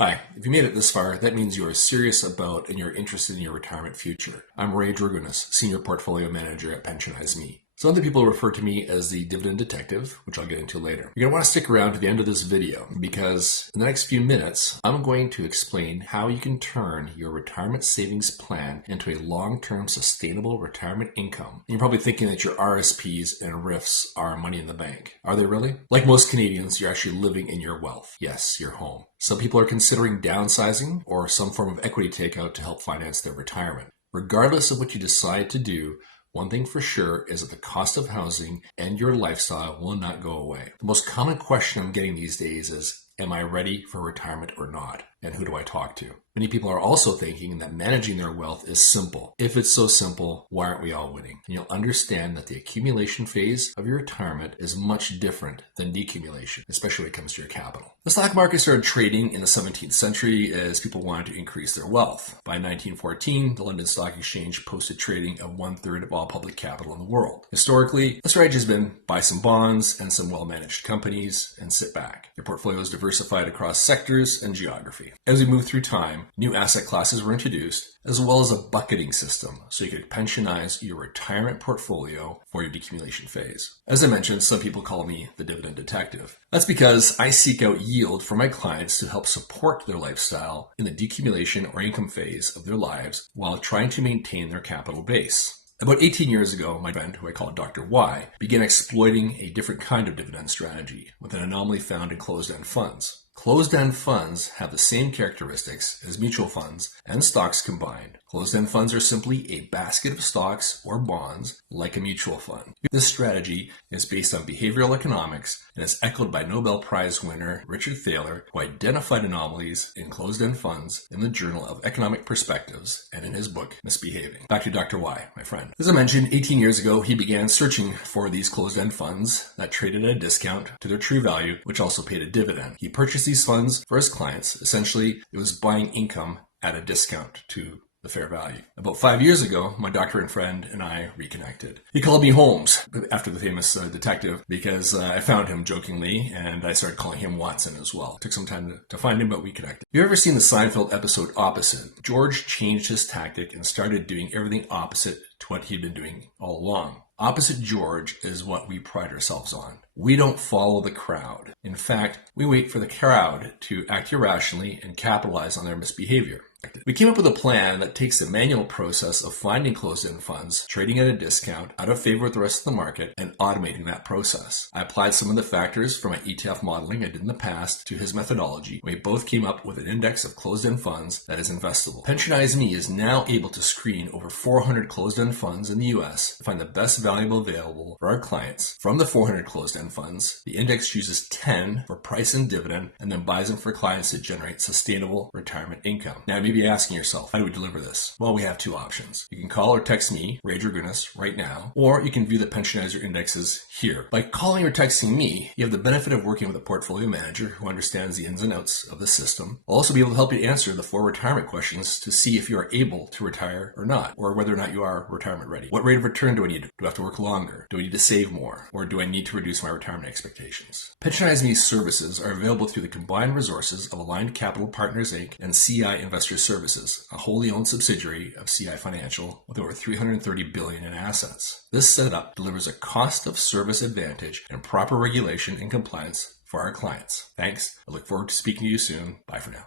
Hi, if you made it this far, that means you are serious about and you're interested in your retirement future. I'm Ray Dragunas, Senior Portfolio Manager at PensionizeMe. Some other people refer to me as the Dividend Detective, which I'll get into later. You're going to want to stick around to the end of this video because in the next few minutes, I'm going to explain how you can turn your retirement savings plan into a long-term sustainable retirement income. And you're probably thinking that your RSPs and RIFs are money in the bank. Are they really? Like most Canadians, you're actually living in your wealth. Yes, your home. Some people are considering downsizing or some form of equity takeout to help finance their retirement. Regardless of what you decide to do, one thing for sure is that the cost of housing and your lifestyle will not go away. The most common question I'm getting these days is, am I ready for retirement or not? And who do I talk to? Many people are also thinking that managing their wealth is simple. If it's so simple, why aren't we all winning? And you'll understand that the accumulation phase of your retirement is much different than decumulation, especially when it comes to your capital. The stock market started trading in the 17th century as people wanted to increase their wealth. By 1914, the London Stock Exchange posted trading of 1/3 of all public capital in the world. Historically, the strategy has been buy some bonds and some well-managed companies and sit back. Your portfolio is diversified across sectors and geography. As we move through time, new asset classes were introduced, as well as a bucketing system, so you could pensionize your retirement portfolio for your decumulation phase. As I mentioned, some people call me the Dividend Detective. That's because I seek out yield for my clients to help support their lifestyle in the decumulation or income phase of their lives while trying to maintain their capital base. About 18 years ago, my friend, who I call Dr. Y, began exploiting a different kind of dividend strategy with an anomaly found in closed-end funds. Closed-end funds have the same characteristics as mutual funds and stocks combined. Closed-end funds are simply a basket of stocks or bonds like a mutual fund. This strategy is based on behavioral economics and is echoed by Nobel Prize winner Richard Thaler, who identified anomalies in closed-end funds in the Journal of Economic Perspectives and in his book, Misbehaving. Back to Dr. Y, my friend. As I mentioned, 18 years ago, he began searching for these closed-end funds that traded at a discount to their true value, which also paid a dividend. He purchased these funds for his clients. Essentially, it was buying income at a discount to the fair value. About 5 years ago, my doctor and friend and I reconnected. He called me Holmes, after the famous detective, because I found him jokingly, and I started calling him Watson as well. It took some time to find him, but we connected. Have you ever seen the Seinfeld episode Opposite? George changed his tactic and started doing everything opposite to what he'd been doing all along. Opposite George is what we pride ourselves on. We don't follow the crowd. In fact, we wait for the crowd to act irrationally and capitalize on their misbehavior. We came up with a plan that takes the manual process of finding closed-end funds, trading at a discount, out of favor with the rest of the market, and automating that process. I applied some of the factors from my ETF modeling I did in the past to his methodology. We both came up with an index of closed-end funds that is investable. PensionizeMe is now able to screen over 400 closed-end funds in the US to find the best value available for our clients. From the 400 closed-end funds, the index chooses 10 for price and dividend, and then buys them for clients to generate sustainable retirement income. Now, you may be asking yourself, how do we deliver this? Well, we have two options. You can call or text me, Ray Dragunas, right now, or you can view the Pensionizer indexes here. By calling or texting me, you have the benefit of working with a portfolio manager who understands the ins and outs of the system. I'll also be able to help you answer the 4 retirement questions to see if you are able to retire or not, or whether or not you are retirement ready. What rate of return do I need? Do I have to work longer? Do I need to save more? Or do I need to reduce my retirement expectations? PensionizeMe's services are available through the combined resources of Aligned Capital Partners, Inc. and CI Investor Services, a wholly owned subsidiary of CI Financial with over $330 billion in assets. This setup delivers a cost of service advantage and proper regulation and compliance for our clients. Thanks. I look forward to speaking to you soon. Bye for now.